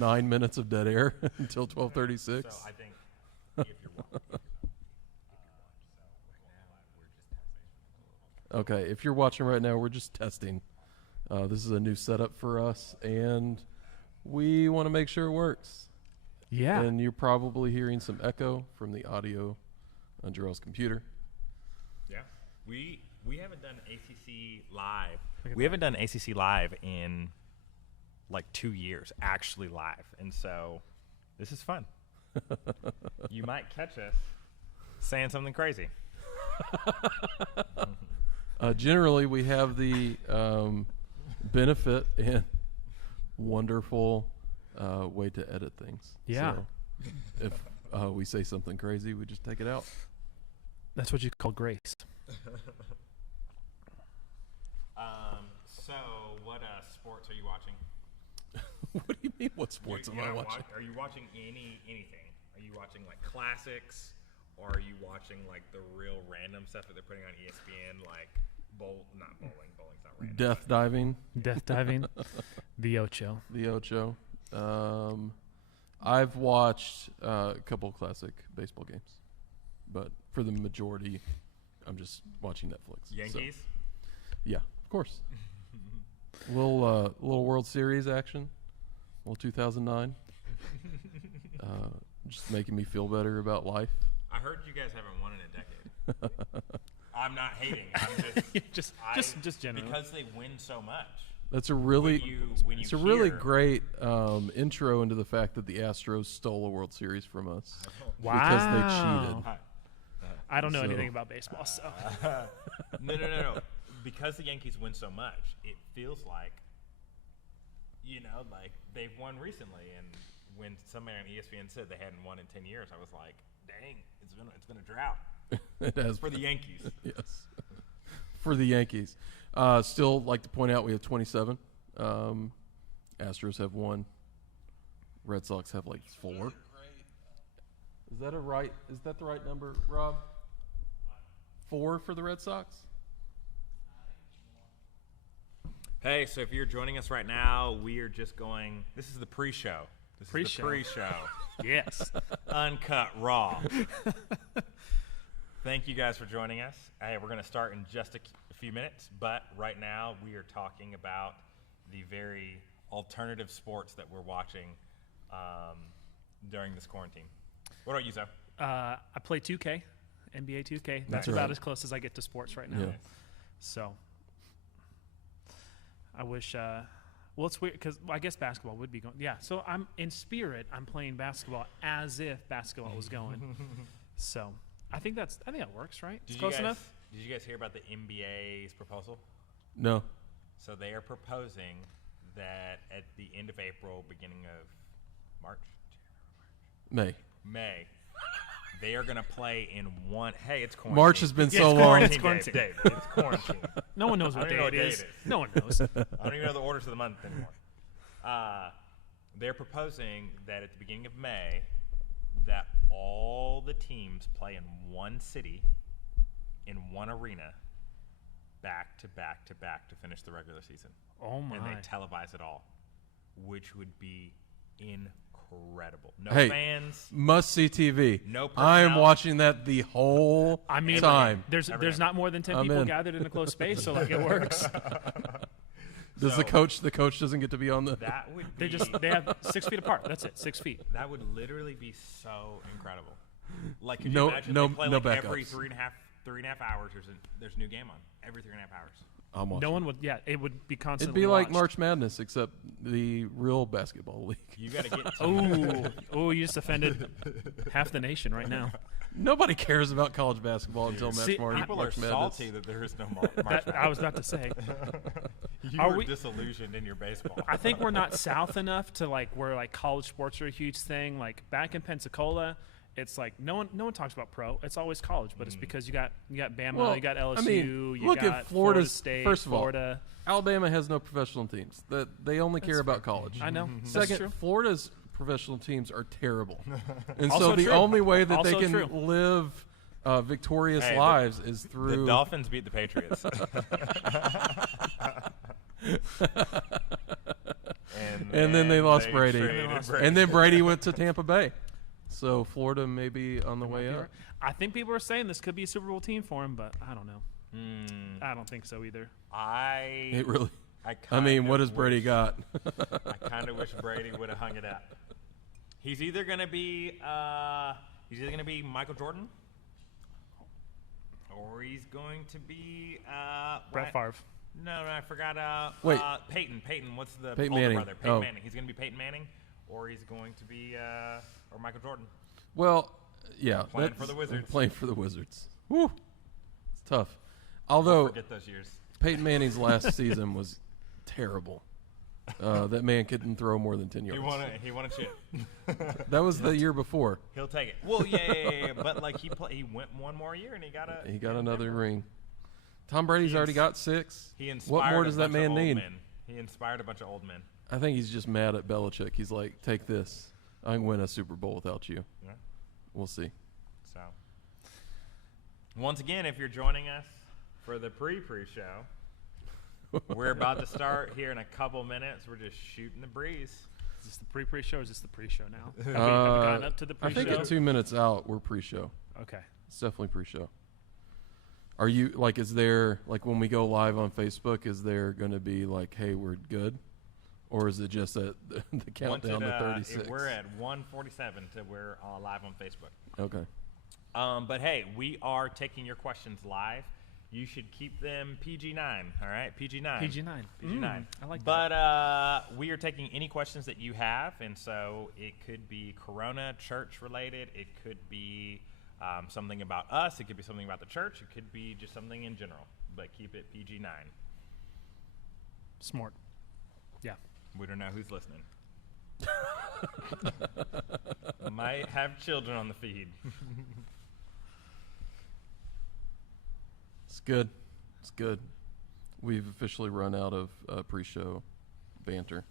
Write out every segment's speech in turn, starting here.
9 minutes of dead air until 12:36. So I think if you're watching, Okay, if you're watching right now, we're just testing. This is a new setup for us, and we want to make sure it works. Yeah. And you're probably hearing some echo from the audio on Jarrell's computer. yeah, we haven't done ACC live. We haven't done ACC live in like 2 years, actually live, and so this is fun. You might catch us saying something crazy. Generally, we have the benefit and wonderful way to edit things. Yeah. So if we say something crazy, we just take it out. That's what you call grace. So what sports are you watching? What do you mean? What sports am I watching? Are you watching anything? Are you watching like classics, or are you watching like the real random stuff that they're putting on ESPN, like not bowling? Bowling's not random. Death diving. Death diving. The Ocho. The Ocho. I've watched a couple of classic baseball games, but for the majority, I'm just watching Netflix. Yankees? So, yeah, of course. Little World Series action. Well, 2009. Just making me feel better about life. I heard you guys haven't won in a decade. I'm not hating. I'm just generally. Because they win so much. That's a really when you it's a really hear- great intro into the fact that the Astros stole a World Series from us Wow. because they cheated. I don't know So- anything about baseball, so. No. Because the Yankees win so much, it feels like, like they've won recently. And when somebody on ESPN said they hadn't won in 10 years, I was like, dang, it's been a drought. It has For the Yankees. Yes. For the Yankees. Still like to point out we have 27. Astros have 1. Red Sox have like 4. Is that the right number, Rob? 4 for the Red Sox? Hey, so if you're joining us right now, we are just going. This is the pre-show. This is the pre-show. Yes. Uncut, raw. Thank you guys for joining us. Hey, we're going to start in just a few minutes, but right now we are talking about the very alternative sports that we're watching during this quarantine. What about you, Zoe? I play 2K, NBA 2K. That's That's about right. as close as I get to sports right now. Yeah. So I wish. Well, it's weird because I guess basketball would be going. Yeah. So I'm in spirit. I'm playing basketball as if basketball was going. So I think that works, right? It's close enough. Did you guys hear about the NBA's proposal? No. So they are proposing that at the end of April, beginning of March, May. they are going to play in one. Hey, it's quarantine. March has been Yeah, so it's long. quarantine. It's quarantine. Dave, it's quarantine. No one knows I what don't day even know it what is. day it is. No one knows. I don't even know the orders of the month anymore. They're proposing that at the beginning of May, that all the teams play in one city, in one arena, back to back to back to finish the regular season. Oh my! And they televise it all, which would be incredible. No Hey, fans. must see TV. No I am personnel. watching that the whole time. There's not more than 10 I'm people in. gathered in a closed space, so like it works. Does the coach doesn't get to be on the That would be. They have 6 feet apart. That's it, 6 feet. That would literally be so incredible. Like, could No- you imagine no- they play no like every backups. 3.5 hours? There's a new game on every 3.5 hours. I'm watching. No one would. Yeah, it would be It'd constantly. be like watched. March Madness, except the real basketball league. You got to get. To Oh, you just offended half the nation right now. Nobody cares about college basketball until See, March People are March Madness. salty that there is no March That, Madness. I was about to say. You Are were we- disillusioned in your baseball. I think we're not south enough to like where like college sports are a huge thing. Like back in Pensacola, it's like no one talks about pro. It's always college, but it's because you got Bama, Well, you got LSU, I mean, you look got at Florida Florida's State. first of all, Florida. Alabama has no professional teams. That they only care about college. I know. That's Second, true. Florida's professional teams are terrible, and Also so the true. only way that they Also can true. live victorious Hey, lives is through The Dolphins beat the Patriots. And And then they lost Brady. traded And then Brady went to Tampa Bay. So Florida may be on the way Might be up. right. I think people are saying this could be a Super Bowl team for him, but I don't know. Mm, I don't think so either. It really. I kind mean, what of has Brady wish- got? I kind of wish Brady would have hung it up. He's either gonna be Michael Jordan, or he's going to be Brett Favre. No, I forgot. Wait. Peyton. What's the Peyton older Manning. brother? Peyton Oh. Manning. He's going to be Peyton Manning, or he's going to be or Michael Jordan. Well, yeah. Playing for that's- the Wizards. Playing for the Wizards. Woo. It's tough. Don't Although forget those years. Peyton Manning's last season was terrible. That man couldn't throw more than 10 yards. He won a chip. That was the year before. He'll take it. Well, yeah. But like he went one more year and he got Another ring. Tom Brady's already got 6. He inspired What more a does that bunch of man old need? men. He inspired a bunch of old men. I think he's just mad at Belichick. He's like, take this. I can win a Super Bowl without you. Yeah. We'll see. So, once again, if you're joining us for the pre-show, we're about to start here in a couple minutes. We're just shooting the breeze. Is this the pre-show or is this the pre-show now? Have we Uh, gotten up to the I pre-show? think at 2 minutes out, we're pre-show. Okay. It's definitely pre-show. Are you, like, is there, like, when we go live on Facebook, is there going to be, like, hey, we're good? Or is it just at the countdown to 36? We're at 1:47 to we're live on Facebook. Okay. But hey, we are taking your questions live. You should keep them PG-9, all right? PG-9. PG-9. PG-9. I like that. But we are taking any questions that you have, and so it could be Corona, church-related. It could be something about us. It could be something about the church. It could be just something in general. But keep it PG-9. Smart. Yeah. We don't know who's listening. Might have children on the feed. It's good. It's good. We've officially run out of pre-show banter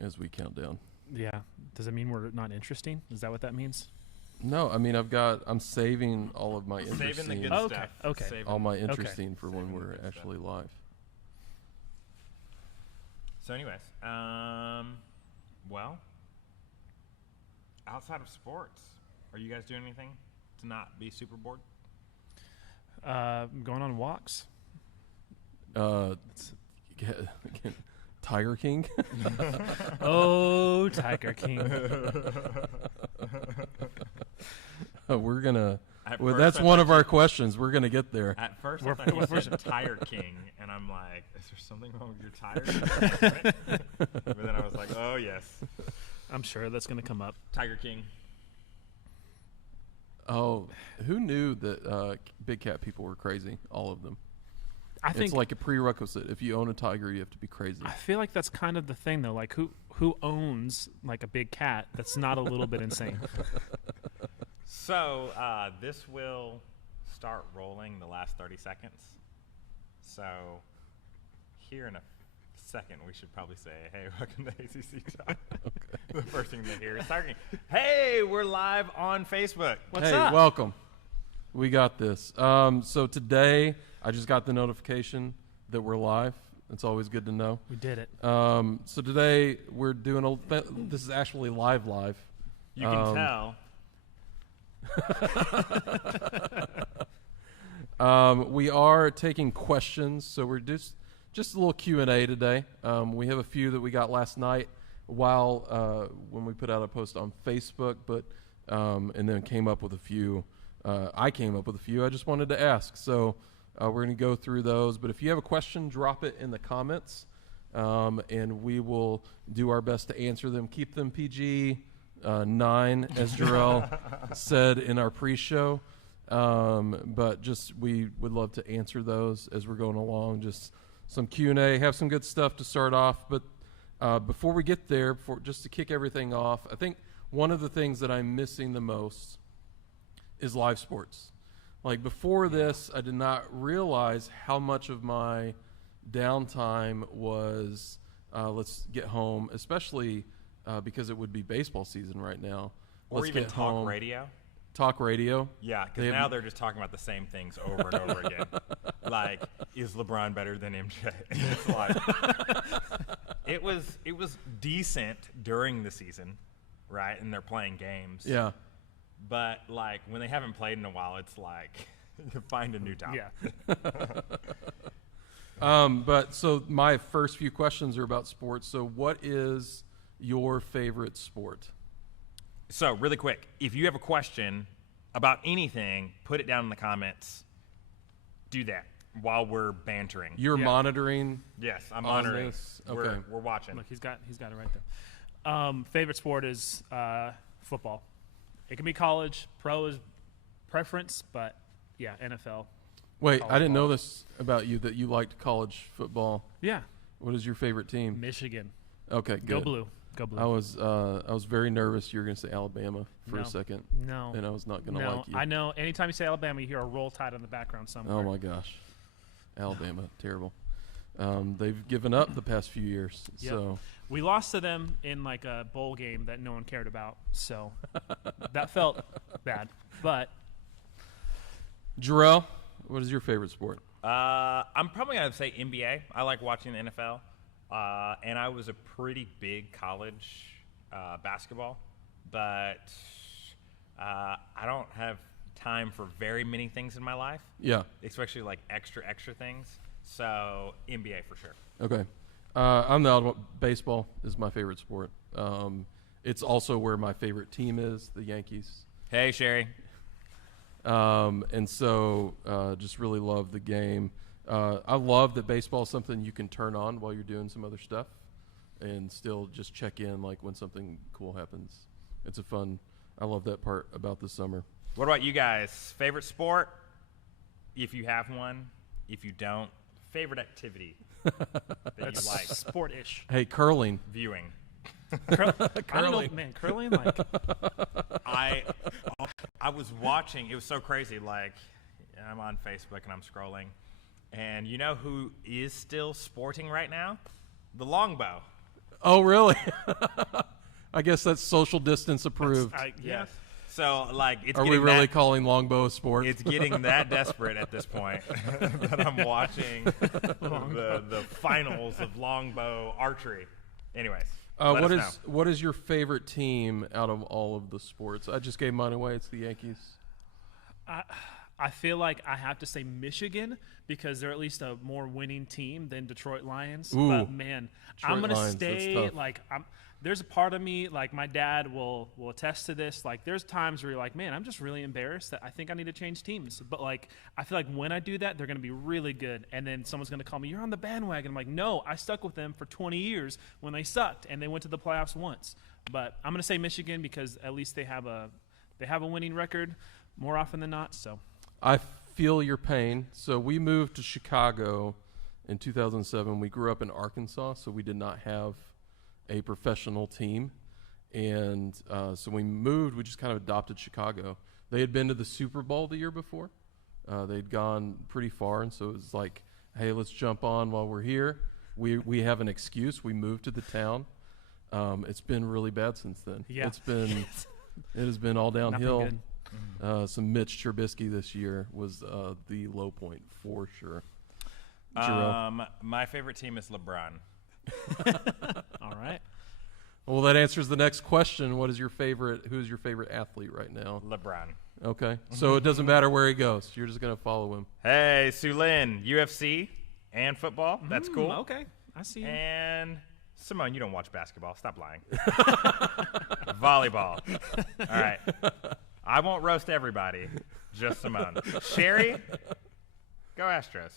as we count down. Yeah. Does it mean we're not interesting? Is that what that means? No, I mean, I'm saving all of my interesting, Saving the good Oh, okay, stuff. okay. Saving- all my Okay. interesting for when Saving the we're good actually live. So, anyways, well, outside of sports, are you guys doing anything to not be super bored? Going on walks. Tiger King. Oh, Tiger King. We're gonna. At Well, first that's I one thought of our questions. We're gonna get there. At first, We're- I thought you we're- said Tire King, and I'm like, is there something wrong with your tires? But then I was like, oh, yes, I'm sure that's going to come up. Tiger King. Oh, who knew that big cat people were crazy? All of them. I think It's like a prerequisite. If you own a tiger, you have to be crazy. I feel like that's kind of the thing though. Like who owns like a big cat that's not a little bit insane? So this will start rolling the last 30 seconds. So here in a second, we should probably say, hey, welcome to ACC Talk. The first thing they hear is Tiger King. Hey, we're live on Facebook. What's hey, up? welcome. We got this. So today, I just got the notification that we're live. It's always good to know. We did it. So today we're doing this is actually live. You can tell. We are taking questions, so we're just a little Q&A today. We have a few that we got last night while when we put out a post on Facebook, but and then came up with a few. I came up with a few. I just wanted to ask, so we're going to go through those. But if you have a question, drop it in the comments, and we will do our best to answer them. Keep them PG 9, as Jarrell said in our pre-show. But just we would love to answer those as we're going along. Just some Q&A, have some good stuff to start off. But before we get there, just to kick everything off, I think one of the things that I'm missing the most is live sports. Like before this, I did not realize how much of my downtime was let's get home, especially because it would be baseball season right now. Or Let's even get talk home. radio. Talk radio. Yeah, because now they're just talking about the same things over and over again. Like, is LeBron better than MJ? And it's like, It was decent during the season, right? And they're playing games. Yeah. But like when they haven't played in a while, it's like find a new topic. Yeah. But so my first few questions are about sports. So what is your favorite sport? So really quick, if you have a question about anything, put it down in the comments. Do that while we're bantering. You're Yeah. monitoring. Yes, I'm on monitoring. this? We're Okay. watching. Look, he's got it right there. Favorite sport is football. It can be college. Pro is preference, but yeah, NFL. Wait, College I didn't know ball. this about you, that you liked college football. Yeah, What is your favorite team? Michigan. Okay, good. Go blue. Go blue. I was very nervous you were going to say Alabama for No. a second, no. and I was not going to No, like you. I know. Anytime you say Alabama, you hear a Roll Tide in the background somewhere. Oh my gosh, Alabama, terrible. They've given up the past few years. Yep. So We lost to them in like a bowl game that no one cared about, so that felt bad. But Jarrell, what is your favorite sport? I'm probably gonna say NBA. I like watching the NFL, and I was a pretty big college basketball, but I don't have time for very many things in my life, Yeah. especially like extra things. So NBA for sure. Okay. I'm the odd one. Baseball is my favorite sport. It's also where my favorite team is, the Yankees. Hey Sherry. And so just really love the game. I love that baseball is something you can turn on while you're doing some other stuff and still just check in like when something cool happens. It's a fun, I love that part about the summer. What about you guys? Favorite sport? If you have one. If you don't, favorite activity that that's you like sport-ish. Hey, curling. viewing. I don't know, Curling. man. Curling, like I was watching. It was so crazy. Like, I'm on Facebook and I'm scrolling, and you know who is still sporting right now? The longbow. Oh, really? I guess that's social distance approved. yeah. So like, it's Are we getting really that, calling longbow a sport? it's getting that desperate at this point that I'm watching the finals of longbow archery. Anyways, let us know. what is your favorite team out of all of the sports? I just gave mine away. It's the Yankees. I feel like I have to say Michigan because they're at least a more winning team than Detroit Lions. Ooh, but man, I'm Detroit gonna Lions, that's stay tough. like there's a part of me, like my dad will attest to this. Like there's times where you're like, man, I'm just really embarrassed that I think I need to change teams. But like I feel like when I do that, they're gonna be really good. And then someone's gonna call me, you're on the bandwagon. I'm like, no, I stuck with them for 20 years when they sucked and they went to the playoffs once. But I'm gonna say Michigan because at least they have a winning record more often than not. So I feel your pain. So we moved to Chicago in 2007. We grew up in Arkansas, so we did not have a professional team. And so we moved, we just kind of adopted Chicago. They had been to the Super Bowl the year before. They'd gone pretty far, and so it was like, hey, let's jump on while we're here. We have an excuse. We moved to the town. It's been really bad since then. Yeah. It has been all downhill. nothing good. Some Mitch Trubisky this year was the low point for sure. Jarrell? My favorite team is LeBron. All right. Well, that answers the next question. Who's your favorite athlete right now? LeBron. Okay. So it doesn't matter where he goes. You're just going to follow him. Hey, Sulin, UFC and football. That's cool. Okay. I see. And Simone, you don't watch basketball. Stop lying. Volleyball. All right. I won't roast everybody. Just Simone. Sherry, go Astros.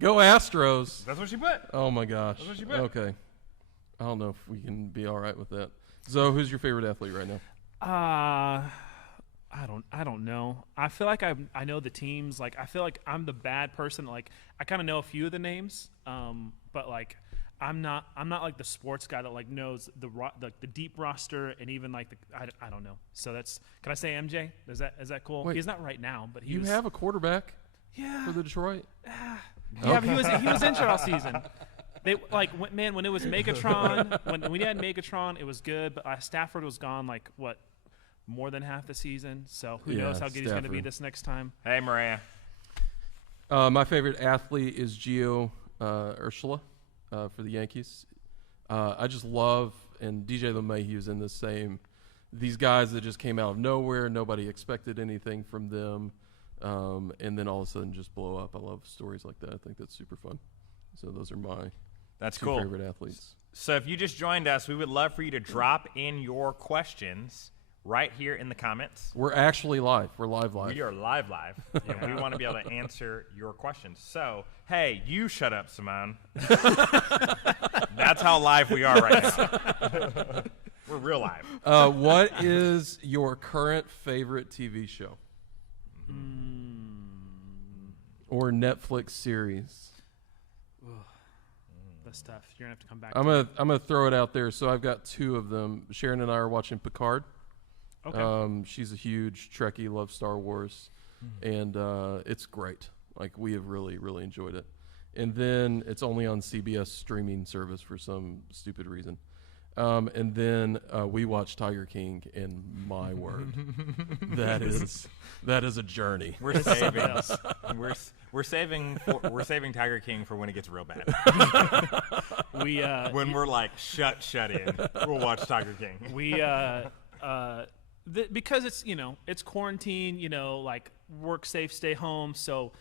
Go Astros. That's what she put. Oh, my gosh. That's what she put. Okay. I don't know if we can be all right with that. Zoe, who's your favorite athlete right now? I don't know. I feel like I know the teams. Like I feel like I'm the bad person. Like I kind of know a few of the names, but like I'm not like the sports guy that like knows the deep roster and even like I don't know. So that's, can I say MJ? Is that cool? Wait. He's not right now, but You have a quarterback yeah. for the Detroit? Yeah, but he was injured all season. They when it was Megatron, when we had Megatron, it was good. But Stafford was gone more than half the season. So who knows how good he's going to be Stafford. this next time? Hey, Maria. My favorite athlete is Gio Urshela. for the Yankees. I just love, and DJ LeMahieu's in the same. These guys that just came out of nowhere, nobody expected anything from them, and then all of a sudden just blow up. I love stories like that. I think that's super fun. So those are my two favorite athletes. So if you just joined us, we would love for you to drop in your questions right here in the comments. We're actually live. We're live. We are live. And we want to be able to answer your questions. So, hey, you shut up, Simone. That's how live we are right now. We're real live. What is your current favorite TV show? Or Netflix series? That's tough. You're going to have to come back. I'm gonna throw it out there. So I've got two of them. Sharon and I are watching Picard. Okay. She's a huge Trekkie, loves Star Wars, and it's great. Like, we have really, really enjoyed it. And then it's only on CBS streaming service for some stupid reason. And then we watch Tiger King, and my word, that is a journey. We're saving. we're saving Tiger King for when it gets real bad. When we're like shut in, we'll watch Tiger King. Because it's quarantine, like work safe, stay home. So,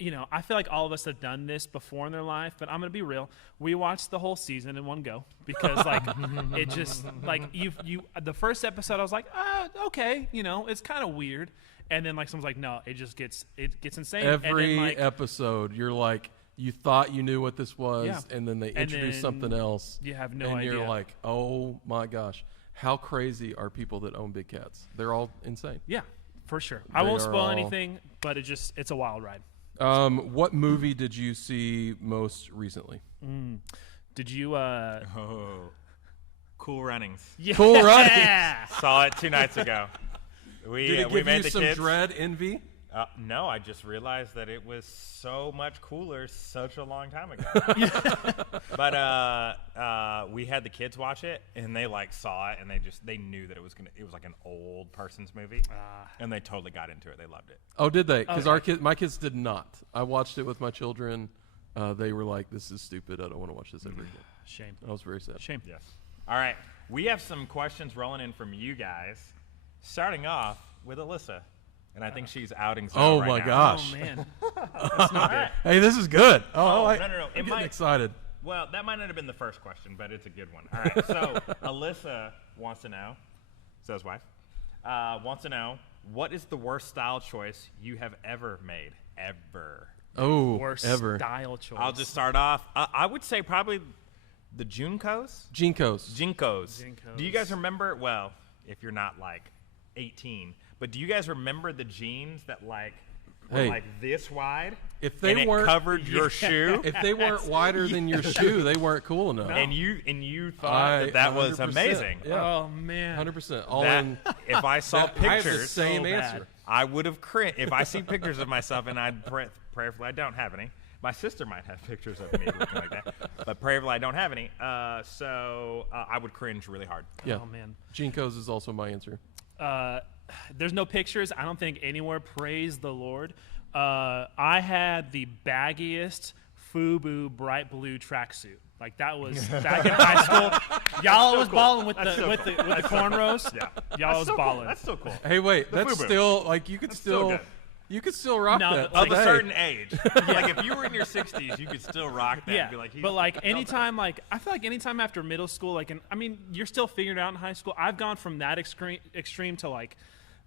I feel like all of us have done this before in their life, but I'm going to be real. We watched the whole season in one go because it just the first episode I was like, okay, it's kind of weird. And then someone's like, no, it gets insane. Every and then, episode you're like, you thought you knew what this was, and then they introduce something else. You have no idea. And you're like, oh my gosh. How crazy are people that own big cats? They're all insane. Yeah, for sure. I won't spoil anything, but it's a wild ride. What movie did you see most recently? Did you Cool Runnings. Yeah. Cool Runnings. Saw it 2 nights ago. Did it give you some dread, envy? No, I just realized that it was so much cooler such a long time ago. But we had the kids watch it, and they saw it, and they knew that it was like an old person's movie, and they totally got into it. They loved it. Oh, did they? Because my kids did not. I watched it with my children. They were like, "This is stupid. I don't want to watch this ever again." Shame. I was very sad. Shame. Yes. All right, we have some questions rolling in from you guys, starting off with Alyssa. And I think she's outing Oh right my now. gosh! Oh man, that's not good. Hey, this is good. No. I'm It getting excited. Well, that might not have been the first question, but it's a good one. All right, so Alyssa wants to know, Zoe's wife, wants to know, what is the worst style choice you have ever made? Ever. Oh, Worst ever. style choice. I'll just start off. I would say probably the Junkos. Jinkos. Do you guys remember, well, if you're not 18, but do you guys remember the jeans that were this wide? If they weren't covered your shoe, if they weren't wider than your shoe, they weren't cool enough. and you thought that was 100%, amazing. Yeah. Oh man, 100%. All That- in. if I saw I have the pictures, same so answer. bad. I would have cringed. If I see pictures of myself, and I'd prayerfully I don't have any. My sister might have pictures of me looking like that, but prayerfully I don't have any. So I would cringe really hard. Yeah. Oh man. Jinkos is also my answer. There's no pictures. I don't think anywhere. Praise the Lord. I had the baggiest FUBU bright blue tracksuit. That was back in high school. Y'all was balling with the cornrows. Yeah, Y'all was balling. That's still cool. Hey, wait. That's FUBU. still you could That's still good. you could still rock No, that. but Of a today. certain age, if you were in your 60s, you could still rock that. Yeah, And be like, but anytime, I feel like anytime after middle school, you're still figuring it out in high school. I've gone from that extreme to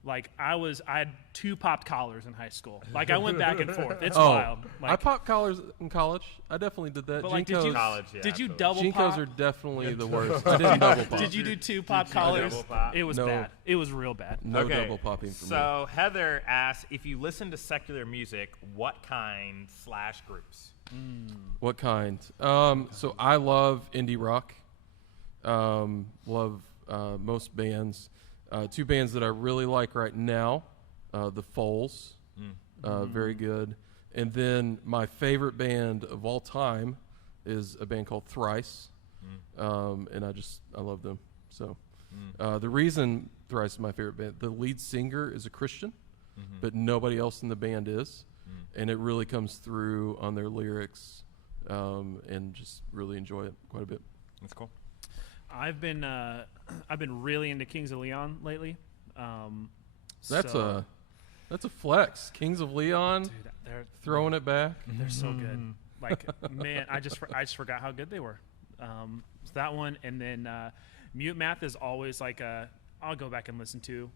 I had 2 popped collars in high school. I went back and forth. It's wild. I popped collars in college. I definitely did that. But Jinkos, did you absolutely. double Jinkos pop? are definitely the worst. I didn't double pop. Did you do 2 pop collars? double pop? It was No. bad. It was real bad. No Okay, double popping for me. So Heather asks, if you listen to secular music, what kind / groups? What kind? So I love indie rock. Love most bands. 2 bands that I really like right now, the Foals, very good. And then my favorite band of all time is a band called Thrice, and I love them. So the reason Thrice is my favorite band, the lead singer is a Christian, but nobody else in the band is, and it really comes through on their lyrics. and just really enjoy it quite a bit. That's cool. I've been really into Kings of Leon lately. That's so- a flex. Kings of Leon dude, they're throwing it back. They're so good. Like, man, I just forgot how good they were. So that one, and then Mute Math is always like I'll go back and listen to.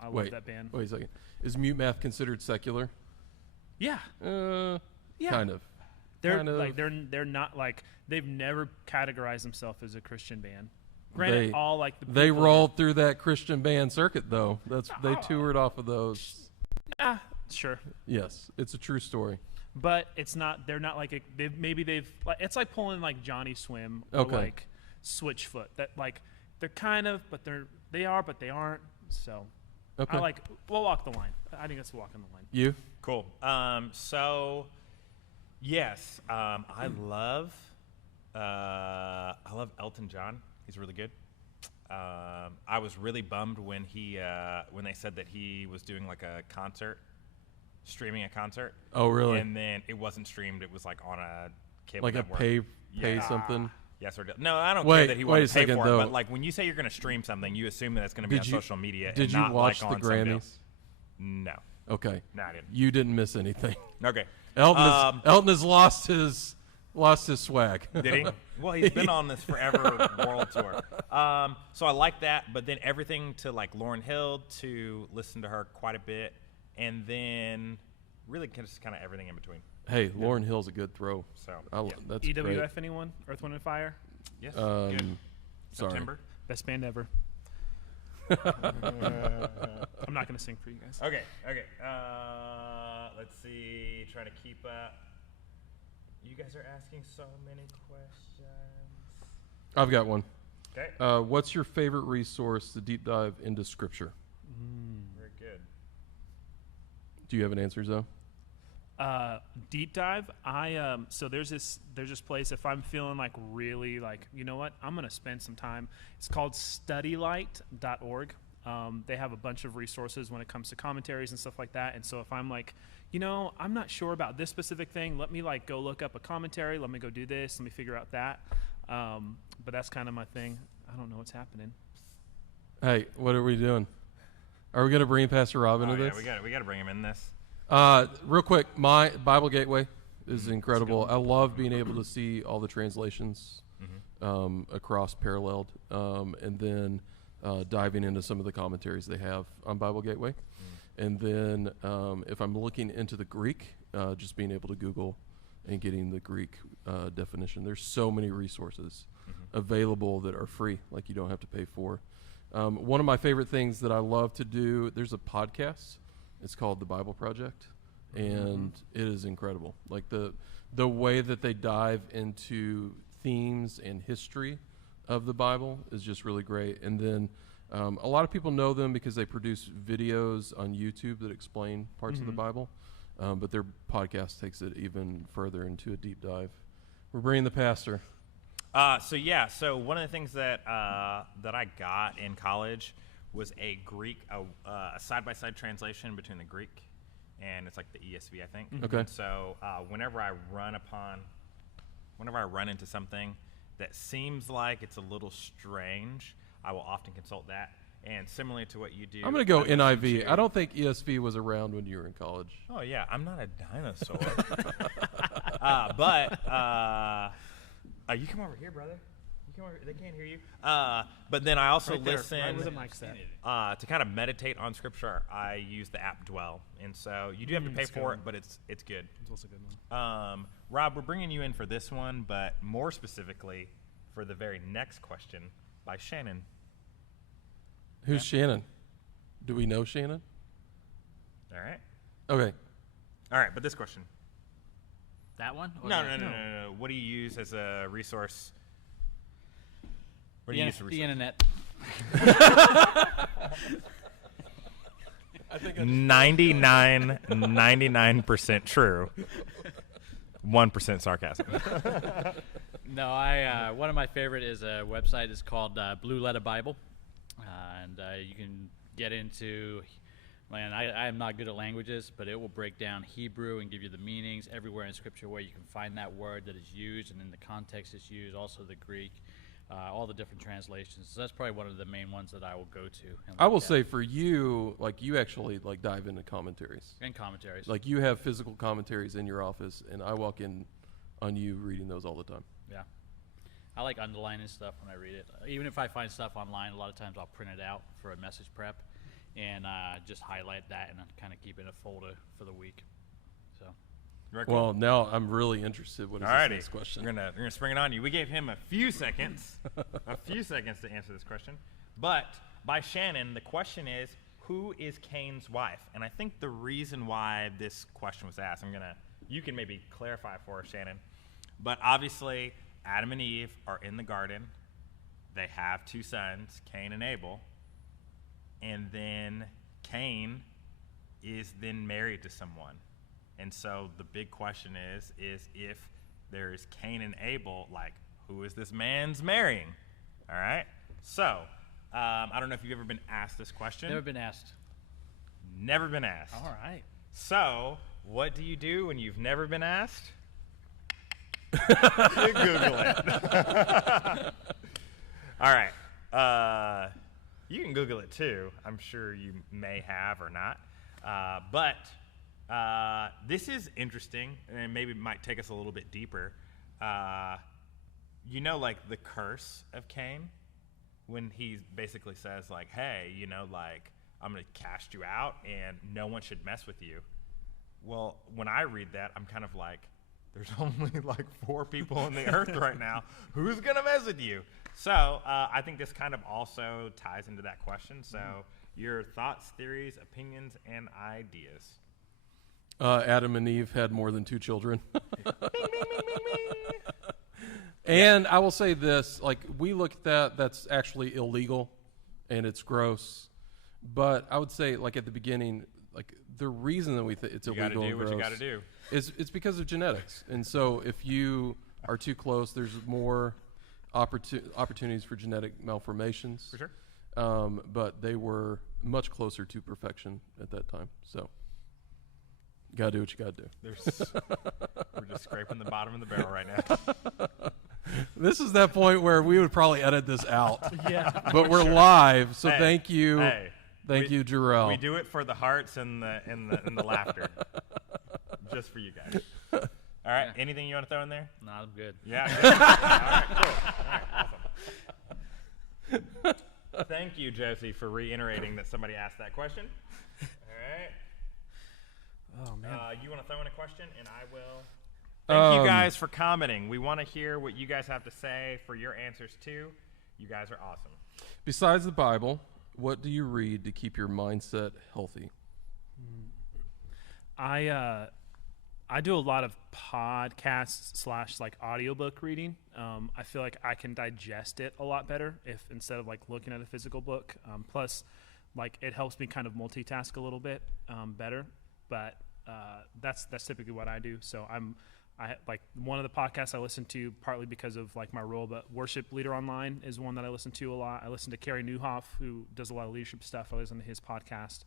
I love that band. Wait a second. Is Mute Math considered secular? Yeah, Yeah. Kind of. they're kind of. like they're not like they've never categorized themselves as a Christian band. Granted, all like the They people rolled through that Christian band circuit though. They toured off of those. Sure. Yes, it's a true story. But it's not. They're not like they've. Like, it's like pulling like Johnny Swim or Okay. like Switchfoot. That like they're kind of, but they are, but they aren't. So Okay. we'll walk the line. I think that's walking the line. You? Cool. So, yes, I love Elton John. He's really good. I was really bummed when they said that he was doing like a concert, streaming a concert. Oh, really? And then it wasn't streamed. It was like on a cable Like a network. pay Yeah. something? Yes or no? No, I don't Wait- care that he wait wanted a to pay second, for though. it. But like when you say you're going to stream something, you assume that it's going to be on social media. Did and you not watch like the on some deal. Grammys? No, Okay. no, I didn't. You didn't miss anything. Okay. Elton has lost his swag. Did he? Well, he's been on this forever world tour. So I like that, but then everything to like Lauryn Hill, to listen to her quite a bit, and then really just kind of everything in between. Hey, Lauryn Hill's a good throw. So That's EWF great. anyone? Earth, Wind and Fire. yes, Um, good. Sorry. September. Best band ever. I'm not gonna sing for you guys. Okay. Let's see. Trying to keep up. You guys are asking so many questions. I've got one. Okay. What's your favorite resource to deep dive into Scripture? Very good. Do you have an answer, Zoe? Deep dive. So there's this place, if I'm feeling like really like, you know what, I'm gonna spend some time. It's called studylight.org. They have a bunch of resources when it comes to commentaries and stuff like that. And so if I'm like, you know, I'm not sure about this specific thing, let me like go look up a commentary. Let me go do this. Let me figure out that. But that's kind of my thing. I don't know what's happening. Hey, what are we doing? Are we going to bring Pastor Rob into Yeah, this? we got to bring him in this. Real quick, my Bible Gateway is incredible. I love being able to see all the translations across paralleled, and then diving into some of the commentaries they have on Bible Gateway. And then if I'm looking into the Greek, just being able to Google and getting the Greek definition. There's so many resources available that are free, like you don't have to pay for. One of my favorite things that I love to do, there's a podcast. It's called The Bible Project, and it is incredible. Like the way that they dive into themes and history of the Bible is just really great. And then a lot of people know them because they produce videos on YouTube that explain parts of the Bible, but their podcast takes it even further into a deep dive. We're bringing the pastor. So one of the things that I got in college was a side-by-side translation between the Greek and it's like the ESV, I think. Okay. So whenever I run into something that seems like it's a little strange, I will often consult that. And similarly to what you do, I'm going to go I listen NIV. to- I don't think ESV was around when you were in college. Oh yeah, I'm not a dinosaur. You come over here, brother. You come over. They can't hear you. But then I also Right there, listen right where the mic's at. to kind of meditate on scripture. I use the app Dwell, and so you do have to pay It's for good. it, but it's good. It's also a good one. Rob, we're bringing you in for this one, but more specifically for the very next question by Shannon. Who's Shannon? Do we know Shannon? All right. Okay. All right, but this question. That one? Or No. the- What do you use as a resource? What do The, you in- use for the resource? internet. I think 99% true. 1% sarcasm. No, one of my favorite is a website is called Blue Letter Bible, and you can get into Man, I am not good at languages, but it will break down Hebrew and give you the meanings everywhere in Scripture where you can find that word that is used and in the context it's used, also the Greek, all the different translations. So that's probably one of the main ones that I will go to. And I will look at. say for you, like you actually like dive into commentaries. And commentaries. Like you have physical commentaries in your office, and I walk in on you reading those all the time. Yeah. I like underlining stuff when I read it. Even if I find stuff online, a lot of times I'll print it out for a message prep and just highlight that and kind of keep it in a folder for the week. So. Very cool. Well, now I'm really interested. What is Alrighty. this next question? We're gonna spring it on you. We gave him a few seconds, to answer this question. But by Shannon, the question is, who is Cain's wife? And I think the reason why this question was asked, you can maybe clarify for us, Shannon. But obviously, Adam and Eve are in the garden. They have 2 sons, Cain and Abel. And then Cain is then married to someone. And so the big question is if there is Cain and Abel, like, who is this man's marrying? All right? So, I don't know if you've ever been asked this question. Never been asked. Never been asked. All right. So, what do you do when you've never been asked? You Google it. All right. You can Google it too. I'm sure you may have or not. But this is interesting, and maybe it might take us a little bit deeper. Like the curse of Cain, when he basically says, like, hey, I'm going to cast you out and no one should mess with you. Well, when I read that, I'm kind of like, there's only like 4 people on the earth right now. Who's going to mess with you? So I think this kind of also ties into that question. So your thoughts, theories, opinions, and ideas. Adam and Eve had more than 2 children. Bing, bing, bing, bing, bing. And I will say this, like, we look at that, that's actually illegal, and it's gross. But I would say, like, at the beginning, like, the reason that we think it's illegal and gross what you got to do. is it's because of genetics. And so if you are too close, there's more opportunities for genetic malformations. For sure. But they were much closer to perfection at that time. So you got to do what you got to do. We're just scraping the bottom of the barrel right now. This is that point where we would probably edit this out. Yeah. But we're sure. live, so Hey, thank you. Hey, Thank you, Jarrell. We do it for the hearts and the laughter. Just for you guys. All right. Yeah. Anything you want to throw in there? No, I'm good. Yeah. Good. All right. Cool. All right. Awesome. Thank you, Josie, for reiterating that somebody asked that question. All right. Oh, man. You want to throw in a question, and I will. Thank you guys for commenting. We want to hear what you guys have to say for your answers too. You guys are awesome. Besides the Bible, what do you read to keep your mindset healthy? I do a lot of podcasts / like audiobook reading. I feel like I can digest it a lot better if instead of like looking at a physical book. Plus, like it helps me kind of multitask a little bit better. But that's typically what I do. So I like one of the podcasts I listen to partly because of like my role, but Worship Leader Online is one that I listen to a lot. I listen to Carey Nieuwhof, who does a lot of leadership stuff. I listen to his podcast.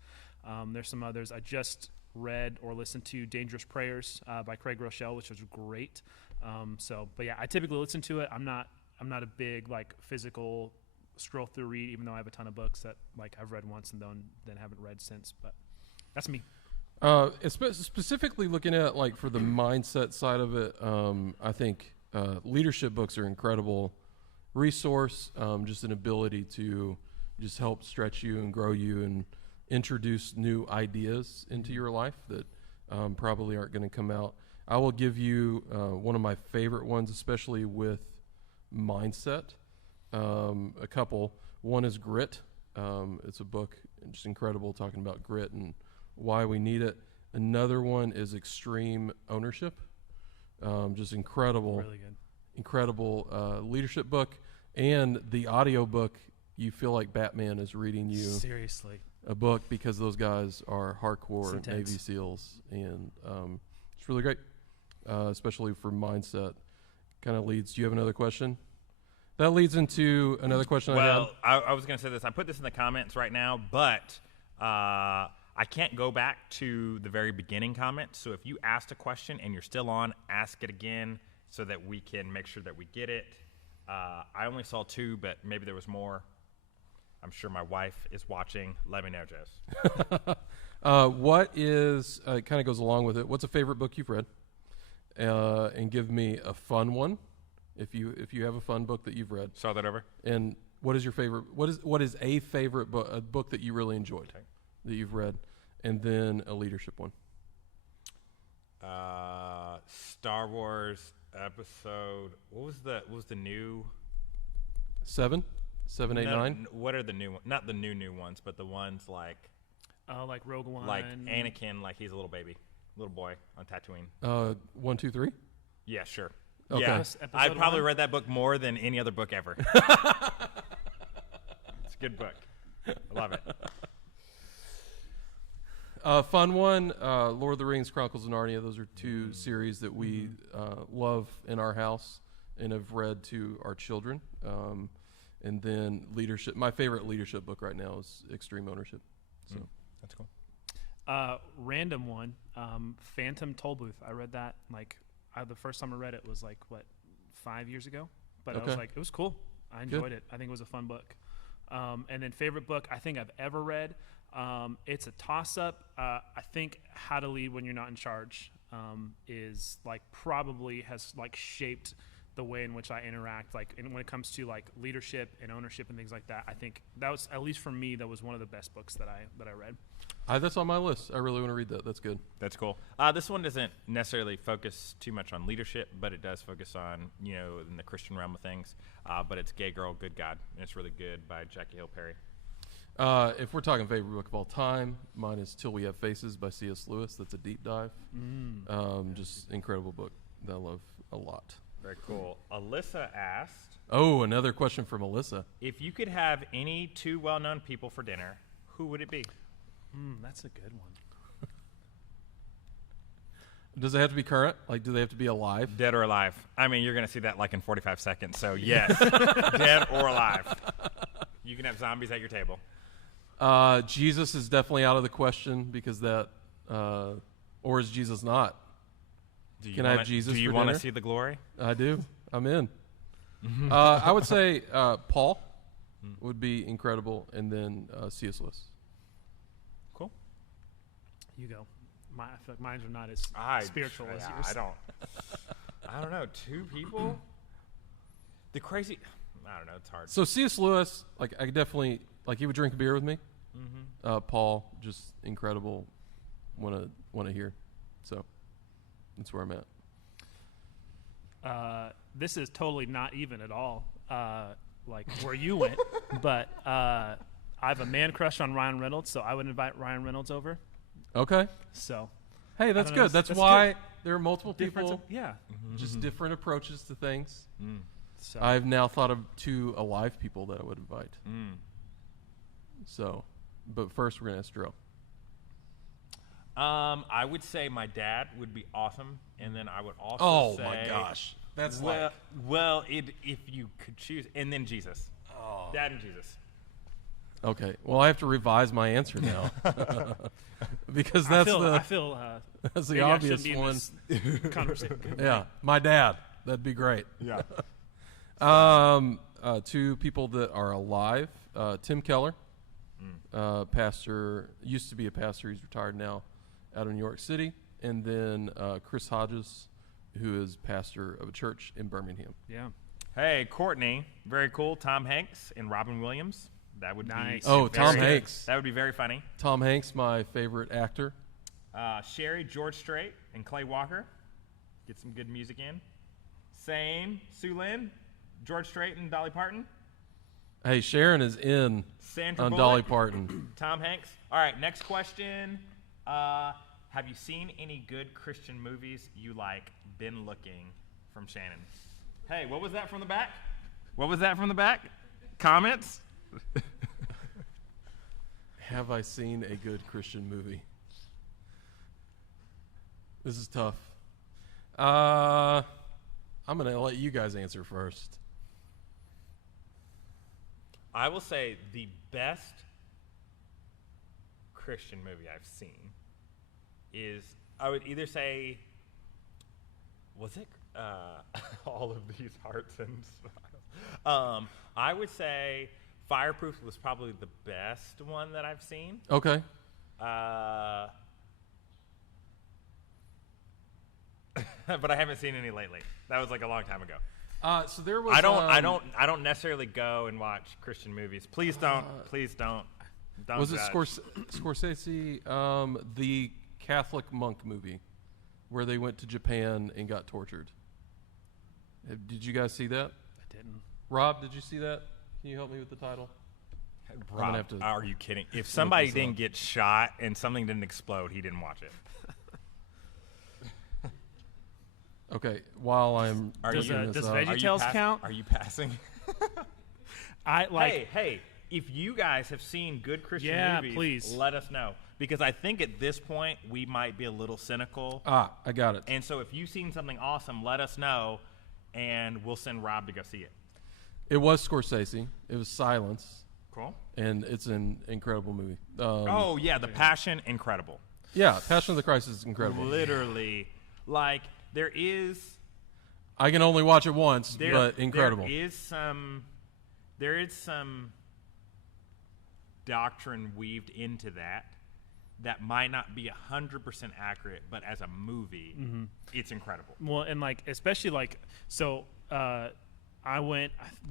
There's some others. I just read or listened to Dangerous Prayers by Craig Rochelle, which was great. But yeah, I typically listen to it. I'm not a big like physical scroll through read, even though I have a ton of books that like I've read once and then haven't read since. But that's me. Specifically looking at like for the mindset side of it, I think leadership books are incredible resource, just an ability to just help stretch you and grow you and introduce new ideas into your life that probably aren't going to come out. I will give you one of my favorite ones, especially with mindset. A couple. One is Grit. It's a book, just incredible, talking about grit and why we need it. Another one is Extreme Ownership. Just incredible, Really good. incredible leadership book. And the audio book, you feel like Batman is reading you Seriously. a book because those guys are hardcore It's Navy intense. SEAls. And it's really great, especially for mindset. Kind of leads. Do you have another question? That leads into another question I had. Well, I was going to say this. I put this in the comments right now, but I I can't go back to the very beginning comment. So if you asked a question and you're still on, ask it again so that we can make sure that we get it. I only saw 2, but maybe there was more. I'm sure my wife is watching. Let me know, Jess. What is, it kind of goes along with it, what's a favorite book you've read? And give me a fun one, if you have a fun book that you've read. Saw that over. And what is your favorite, what is a favorite book, a book that you really enjoyed that you've read? And then a leadership one. Star Wars episode, what was the new 7, 8, 9? What are the new ones? Not the new ones, but the ones like Like Rogue One. like Anakin, like he's a little boy on Tatooine. 1, 2, 3? Yeah, sure. Okay. Yeah, Episode I probably 1? read that book more than any other book ever. It's a good book. I love it. Fun one, Lord of the Rings, Chronicles of Narnia. Those are 2 series that we love in our house and have read to our children. And then leadership. My favorite leadership book right now is Extreme Ownership. So That's cool. Random one, Phantom Tollbooth. I read that the first time I read it was 5 years ago, but I was Okay. it was cool. I enjoyed it. I think it was a fun book. And then favorite book I think I've ever read. It's a toss-up. I think How to Lead When You're Not in Charge is probably has shaped the way in which I interact, and when it comes to leadership and ownership and things like that. I think that was, at least for me, that was one of the best books that I read. that's on my list. I really want to read that. That's good. That's cool. This one doesn't necessarily focus too much on leadership, but it does focus on, in the Christian realm of things. But it's Gay Girl, Good God, and it's really good by Jackie Hill Perry. If we're talking favorite book of all time, mine is Till We Have Faces by C.S. Lewis. That's a deep dive. Just incredible book that I love a lot. Very cool. Alyssa asked, Oh, another question from Alyssa. if you could have any 2 well-known people for dinner, who would it be? That's a good one. Does it have to be current? Do they have to be alive? Dead or alive? I mean, you're going to see that in 45 seconds. So yes, dead or alive. You can have zombies at your table. Jesus is definitely out of the question because that, or is Jesus not? Can I have Jesus Do you for want to dinner? see the glory? I do. I'm in. I would say Paul would be incredible, and then C.S. Lewis. Cool. You go. I feel like mine are not as spiritual as yeah, yours. I don't know. 2 people? The crazy... I don't know. It's hard. So C.S. Lewis, I could definitely, he would drink a beer with me. Paul, just incredible. Want to hear. So that's where I'm at. This is totally not even at all where you went, but I have a man crush on Ryan Reynolds, so I would invite Ryan Reynolds over. Okay. So, Hey, that's don't know, good. That's that's why good. there are multiple people, yeah. just different approaches to things. So I've now thought of 2 alive people that I would invite. So, but first we're going to ask Drew. I would say my dad would be awesome, and then I would also say... Oh, my gosh. That's if you could choose, and then Jesus. Dad and Jesus. Okay. Well, I have to revise my answer now. Because that's I feel that's the maybe I obvious shouldn't be in one. this conversation. Yeah, my dad. That'd be great. Yeah. 2 people that are alive. Tim Keller, pastor, used to be a pastor. He's retired now out of New York City. And then Chris Hodges, who is pastor of a church in Birmingham. Yeah. Hey, Courtney. Very cool. Tom Hanks and Robin Williams. That would Nice. be... Oh, very Tom good. Hanks. That would be very funny. Tom Hanks, my favorite actor. Sherry, George Strait, and Clay Walker. Get some good music in. Sane, Sue Lynn, George Strait, and Dolly Parton. Hey, Sharon is in Sandra on Bullock, Dolly Parton. Tom Hanks. All right, next question. Have you seen any good Christian movies you like? Been looking, from Shannon. Hey, what was that from the back? What was that from the back? Comments? Have I seen a good Christian movie? This is tough. I'm going to let you guys answer first. I will say the best Christian movie I've seen is, I would either say, was it All of These Hearts and Smiles? I would say Fireproof was probably the best one that I've seen. Okay. But I haven't seen any lately. That was like a long time ago. So there was. I don't necessarily go and watch Christian movies. Please don't. Please don't. Don't Was it judge. Scorsese? The Catholic monk movie, where they went to Japan and got tortured. Did you guys see that? I didn't. Rob, did you see that? Can you help me with the title? Rob, gonna have to are you kidding? If somebody this didn't up. get shot and something didn't explode, he didn't watch it. Okay, while I'm Does, looking does this up, VeggieTales count? Are you passing? I like. hey, if you guys have seen good Christian Yeah, movies, please. let us know. Because I think at this point, we might be a little cynical. I got it. And so if you've seen something awesome, let us know, and we'll send Rob to go see it. It was Scorsese. It was Silence, Cool. and it's an incredible movie. Oh, yeah, The Passion, incredible. Yeah, Passion of the Christ is incredible. Literally. Like, there is I can only watch it once, but incredible. There is some doctrine weaved into that might not be 100% accurate, but as a movie, it's incredible. Well, and like especially like so.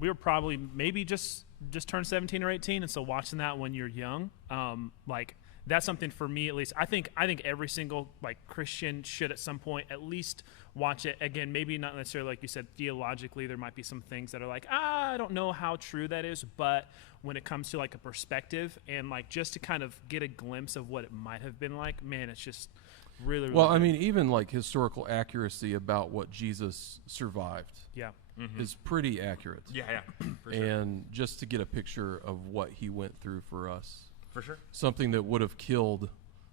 We were probably maybe just turned 17 or 18, and so watching that when you're young, like that's something for me at least. I think every single like Christian should at some point at least watch it again. Maybe not necessarily like you said theologically. There might be some things that are like I don't know how true that is, but when it comes to like a perspective and like just to kind of get a glimpse of what it might have been like, man, it's just really Well, good. I mean, even like historical accuracy about what Jesus survived Yeah. is pretty accurate. Yeah, for sure. And just to get a picture of what he went through for us, For sure. something that would have killed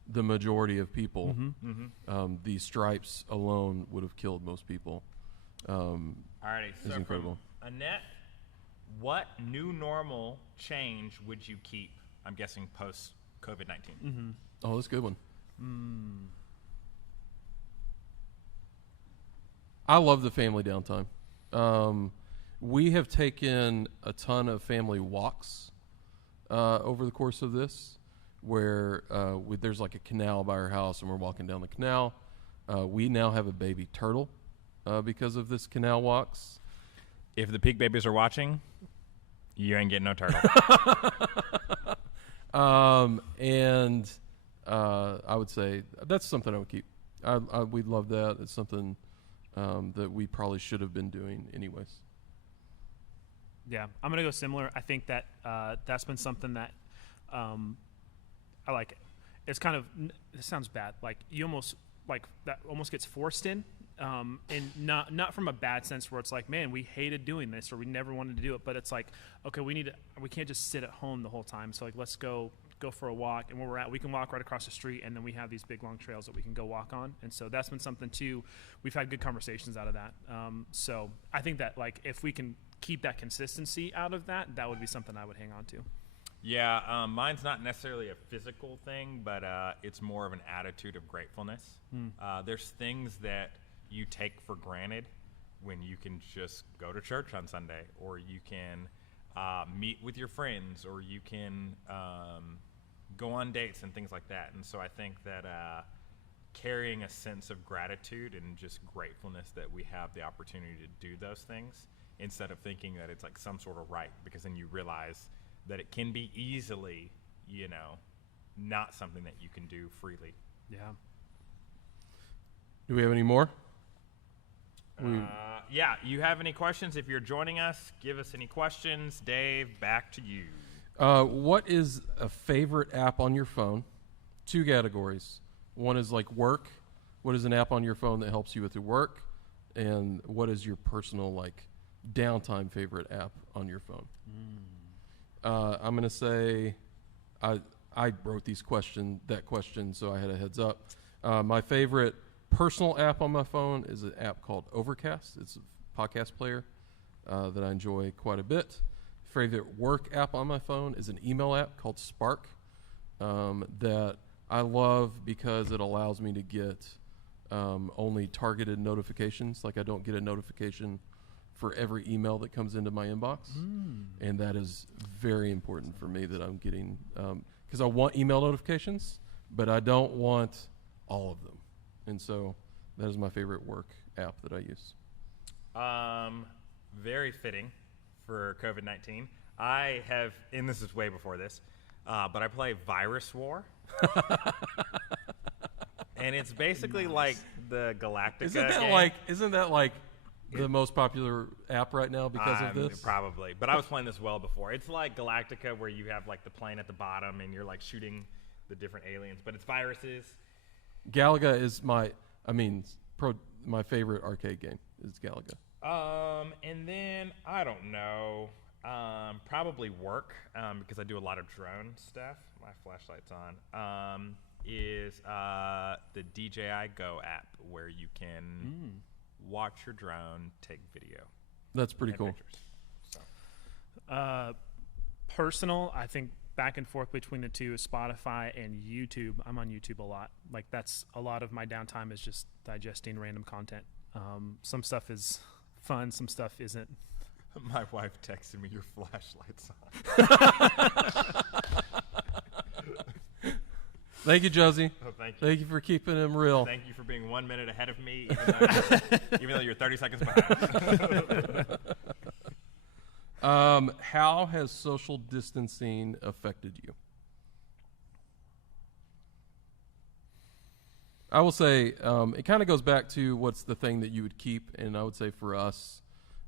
the majority of people, the stripes alone would have killed most people. Alrighty, so It's incredible. from Annette, what new normal change would you keep? I'm guessing post COVID-19. Oh, that's a good one. I love the family downtime. We have taken a ton of family walks over the course of this, where there's like a canal by our house, and we're walking down the canal. We now have a baby turtle because of this canal walks. If the pig babies are watching, you ain't getting no turtle. And I would say that's something I would keep. We'd love that. It's something that we probably should have been doing anyways. Yeah, I'm gonna go similar. I think that that's been something that I like. It's kind of it sounds bad. Like you almost like that almost gets forced in, and not from a bad sense where it's like, man, we hated doing this or we never wanted to do it. But it's like, okay, we can't just sit at home the whole time. So like, let's go for a walk, and where we're at, we can walk right across the street, and then we have these big long trails that we can go walk on. And so that's been something too. We've had good conversations out of that. So I think that like if we can keep that consistency out of that, that would be something I would hang on to. Yeah, mine's not necessarily a physical thing, but it's more of an attitude of gratefulness. There's things that you take for granted when you can just go to church on Sunday, or you can meet with your friends, or you can go on dates and things like that. And so I think that carrying a sense of gratitude and just gratefulness that we have the opportunity to do those things, instead of thinking that it's like some sort of right, because then you realize that it can be easily, not something that you can do freely. Yeah. Do we have any more? Yeah, you have any questions? If you're joining us, give us any questions. Dave, back to you. What is a favorite app on your phone? 2 categories. One is like work. What is an app on your phone that helps you with your work? And what is your personal like downtime favorite app on your phone? I'm going to say I wrote that question, so I had a heads up. My favorite personal app on my phone is an app called Overcast. It's a podcast player that I enjoy quite a bit. Favorite work app on my phone is an email app called Spark. that I love because it allows me to get only targeted notifications. Like I don't get a notification for every email that comes into my inbox. And that is very important for me that I'm getting, because I want email notifications, but I don't want all of them. And so that is my favorite work app that I use. Very fitting for COVID-19. I have, and this is way before this, but I play Virus War. And it's basically like the Galactica game. Isn't that like the most popular app right now because of this? Probably. But I was playing this well before. It's like Galactica where you have like the plane at the bottom and you're like shooting the different aliens, but it's viruses. Galaga is my favorite arcade game is Galaga. And then I don't know, probably work, because I do a lot of drone stuff. My flashlight's on. Is the DJI Go app where you can watch your drone take video. That's pretty cool. Pictures. So. Personal, I think back and forth between the two is Spotify and YouTube. I'm on YouTube a lot. Like that's a lot of my downtime is just digesting random content. Some stuff is fun, some stuff isn't. My wife texted me, your flashlight's on. Thank you, Josie. Oh, thank you. Thank you for keeping him real. Thank you for being 1 minute ahead of me, even though you're 30 seconds behind. How has social distancing affected you? I will say it kind of goes back to what's the thing that you would keep, and I would say for us,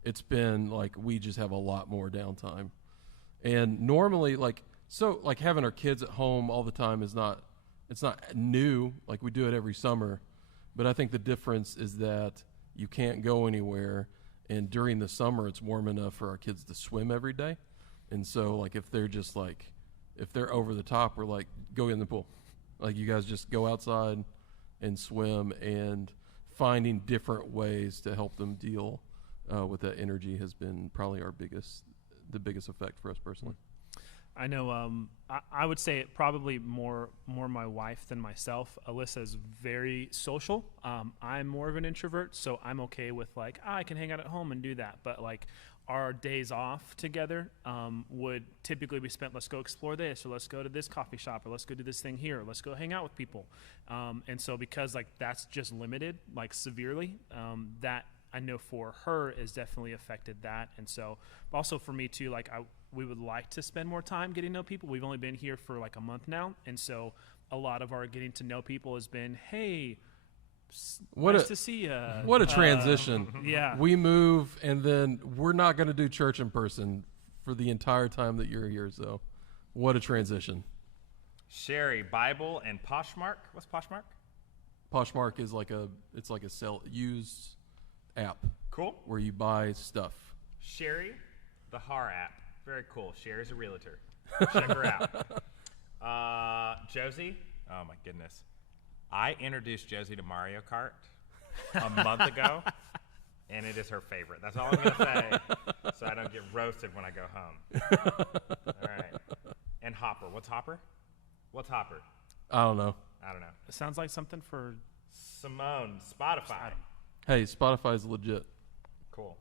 it's been like we just have a lot more downtime. And normally, like having our kids at home all the time it's not new. Like we do it every summer, but I think the difference is that you can't go anywhere. And during the summer, it's warm enough for our kids to swim every day. And so, like, if they're over the top, we're like, go in the pool. Like, you guys just go outside and swim, and finding different ways to help them deal with that energy has been probably the biggest effect for us personally. I know. I would say it probably more my wife than myself. Alyssa's very social. I'm more of an introvert, so I'm okay with like I can hang out at home and do that. But like our days off together would typically be spent. Let's go explore this, or let's go to this coffee shop, or let's go do this thing here, or let's go hang out with people. And so because like that's just limited, like severely, that I know for her has definitely affected that. And so also for me too, like we would like to spend more time getting to know people. We've only been here for like a month now. And so a lot of our getting to know people has been, hey, nice to see you. What a transition. Yeah. We move, and then we're not going to do church in person for the entire time that you're here. So what a transition. Sherry, Bible, and Poshmark. What's Poshmark? Poshmark is like a used app. Cool. Where you buy stuff. Sherry, the HAR app. Very cool. Sherry's a realtor. Check her out. Josie. Oh my goodness. I introduced Josie to Mario Kart a month ago, and it is her favorite. That's all I'm going to say, so I don't get roasted when I go home. All right. And Hopper. What's Hopper? What's Hopper? I don't know. It sounds like something for Simone. Spotify. Hey, Spotify is legit. Cool.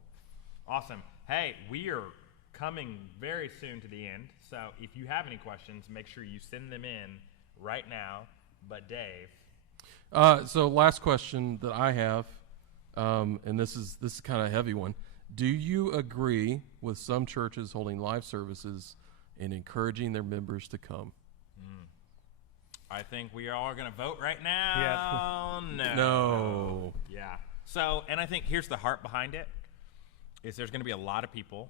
Awesome. Hey, we are coming very soon to the end, so if you have any questions, make sure you send them in right now. But Dave. So last question that I have, and this is kind of a heavy one. Do you agree with some churches holding live services and encouraging their members to come? I think we are all going to vote right now. Yeah. No. Yeah. So, and I think here's the heart behind it, is there's going to be a lot of people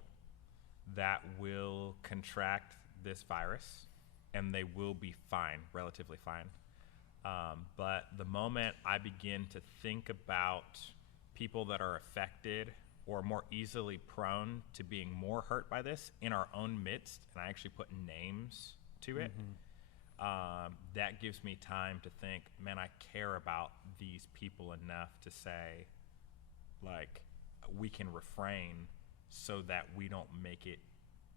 that will contract this virus, and they will be fine, relatively fine. But the moment I begin to think about people that are affected or more easily prone to being more hurt by this in our own midst, and I actually put names to it, that gives me time to think, man, I care about these people enough to say, like, we can refrain so that we don't make it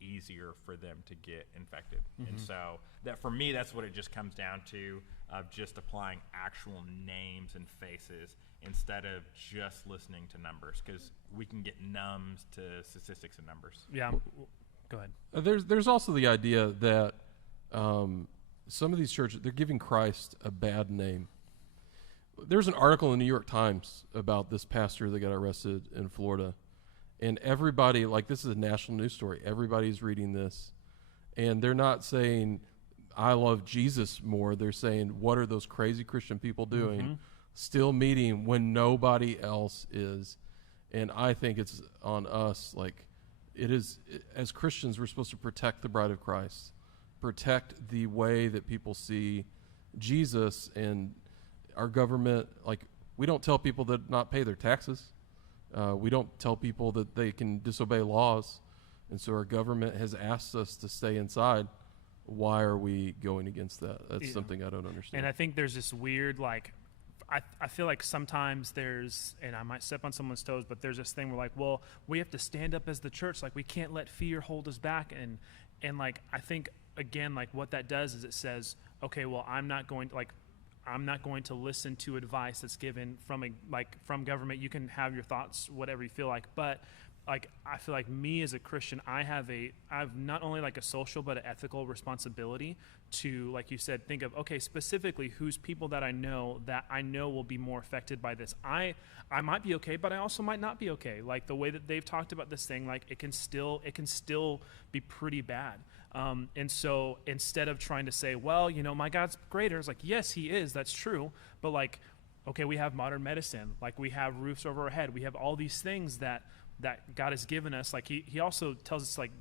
easier for them to get infected. And so that for me, that's what it just comes down to, of just applying actual names and faces instead of just listening to numbers, because we can get numb to statistics and numbers. Yeah. Go ahead. There's also the idea that some of these churches, they're giving Christ a bad name. There's an article in the New York Times about this pastor that got arrested in Florida. And everybody, like, this is a national news story. Everybody's reading this. And they're not saying, I love Jesus more. They're saying, what are those crazy Christian people doing? Still meeting when nobody else is. And I think it's on us. Like, it is, as Christians, we're supposed to protect the bride of Christ, protect the way that people see Jesus. And our government, like, we don't tell people to not pay their taxes. We don't tell people that they can disobey laws. And so our government has asked us to stay inside. Why are we going against that? That's something I don't understand. And I think there's this weird, like, I feel like sometimes there's, and I might step on someone's toes, but there's this thing where, like, well, we have to stand up as the church. Like, we can't let fear hold us back. And like, I think, again, like, what that does is it says, okay, well, I'm not going to listen to advice that's given from government. You can have your thoughts, whatever you feel like, but like, I feel like me as a Christian, I have not only like a social, but an ethical responsibility to, like you said, think of, okay, specifically who's people that I know will be more affected by this. I might be okay, but I also might not be okay. Like, the way that they've talked about this thing, like, it can still be pretty bad. And so instead of trying to say, well, my God's greater, it's like, yes, he is, that's true. But, like, okay, we have modern medicine, like, we have roofs over our head. We have all these things that God has given us. Like, he also tells us, like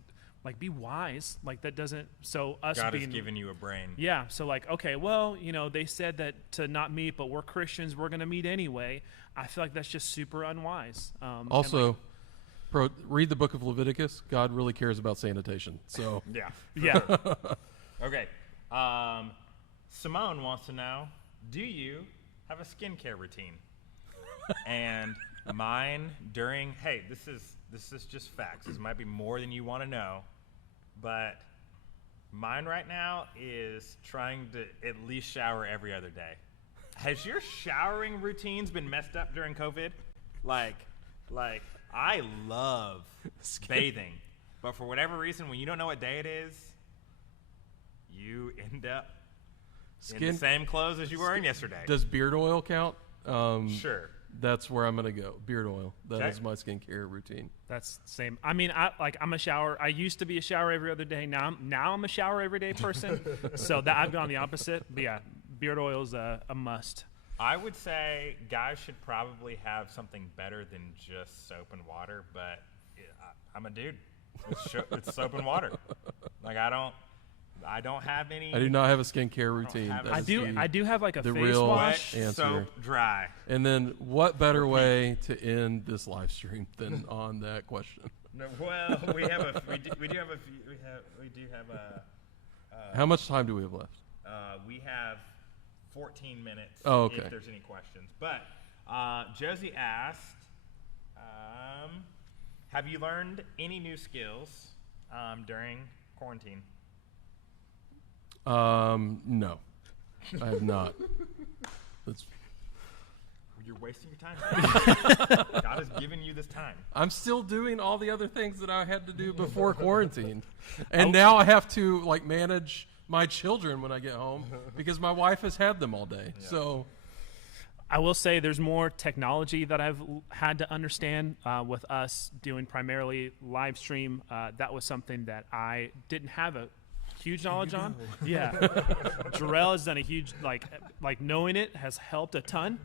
be wise. Like, that doesn't, so us God being, has given you a brain. Yeah. So, like, okay, well, they said that to not meet, but we're Christians, we're going to meet anyway. I feel like that's just super unwise. Also, read the book of Leviticus. God really cares about sanitation. So yeah. Okay. Simone wants to know, do you have a skincare routine? And mine this is just facts. This might be more than you want to know, but mine right now is trying to at least shower every other day. Has your showering routines been messed up during COVID? Like I love bathing, but for whatever reason, when you don't know what day it is, you end up in the same clothes as you were in yesterday. Does beard oil count? Sure. That's where I'm going to go. Beard oil. That Okay. is my skincare routine. That's the same. I mean, I'm a shower. I used to be a shower every other day. Now I'm a shower every day person. So that I've gone the opposite. But yeah, beard oil is a must. I would say guys should probably have something better than just soap and water, but I'm a dude. It's soap and water. Like, I don't have any. I do not have a skincare routine. have That a- is I do have like a the face real wash. Wet, answer. soap, dry. And then, what better way to end this live stream than on that question? No, well, we do have a How much time do we have left? we have 14 minutes. Oh, okay. If there's any questions, but Josie asked, have you learned any new skills during quarantine? No, I have not. You're wasting your time. God has given you this time. I'm still doing all the other things that I had to do before quarantine. And now I have to, like, manage my children when I get home because my wife has had them all day. Yeah. So I will say there's more technology that I've had to understand with us doing primarily live stream. That was something that I didn't have a huge knowledge on. Yeah. Jarrell has done a huge, like knowing it has helped a ton.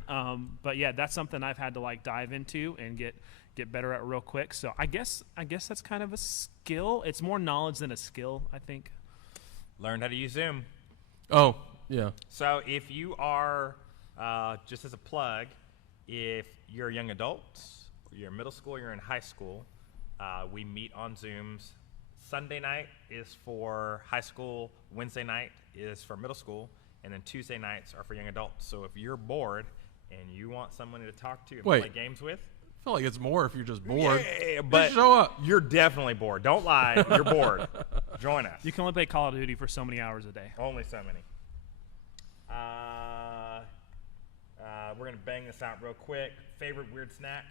But yeah, that's something I've had to like dive into and get better at real quick. So I guess that's kind of a skill. It's more knowledge than a skill, I think. Learn how to use Zoom. Oh, yeah. So if you are, just as a plug, if you're young adults, you're in middle school, you're in high school, we meet on Zooms. Sunday night is for high school, Wednesday night is for middle school, and then Tuesday nights are for young adults. So if you're bored and you want someone to talk to and Wait. play games with, I feel like it's more if you're just bored. Yeah, Just but show up. you're definitely bored. Don't lie. You're bored. Join us. You can only play Call of Duty for so many hours a day. Only so many. We're going to bang this out real quick. Favorite weird snack?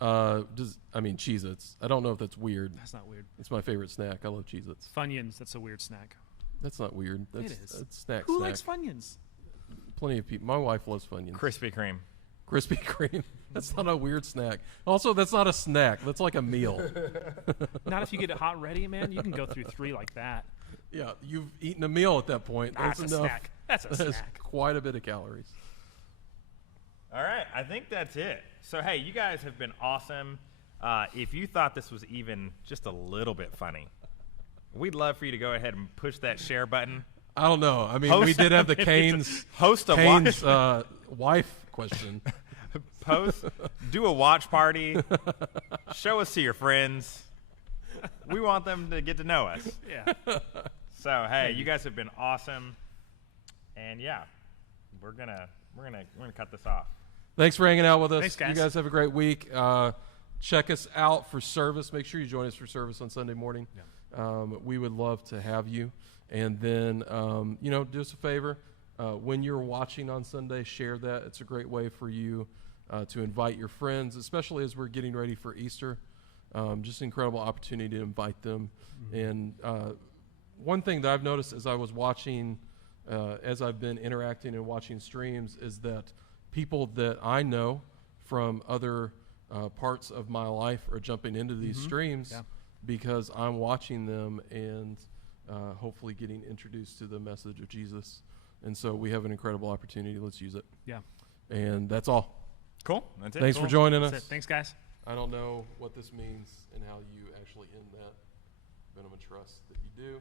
Cheez-Its. I don't know if that's weird. That's not weird. It's my favorite snack. I love Cheez-Its. Funyuns, that's a weird snack. That's not weird. That's, It is. That's snack. Who snack. likes Funyuns? Plenty of people. My wife loves Funyuns. Krispy Kreme. Krispy Kreme. That's not a weird snack. Also, that's not a snack. That's like a meal. Not if you get it hot ready, man. You can go through 3 like that. Yeah, you've eaten a meal at that point. That's a enough. snack. That's a That's snack. quite a bit of calories. All right, I think that's it. So, hey, you guys have been awesome. If you thought this was even just a little bit funny, we'd love for you to go ahead and push that share button. I don't know. I mean, we did have the Canes wife question. Do a watch party. Show us to your friends. We want them to get to know us. Yeah. So, hey, you guys have been awesome. And yeah, we're gonna cut this off. Thanks for hanging out with us. Thanks, guys. You guys have a great week. Check us out for service. Make sure you join us for service on Sunday morning. Yeah. We would love to have you. And then, do us a favor. When you're watching on Sunday, share that. It's a great way for you to invite your friends, especially as we're getting ready for Easter. Just an incredible opportunity to invite them. Mm-hmm. And one thing that I've noticed as I was watching, as I've been interacting and watching streams, is that people that I know from other parts of my life are jumping into these streams because I'm watching them and hopefully getting introduced to the message of Jesus. And so we have an incredible opportunity. Let's use it. Yeah. And that's all. Cool. That's it. Thanks for joining us. That's it. Thanks, guys. I don't know what this means and how you actually end that, but I'm going to trust that you do.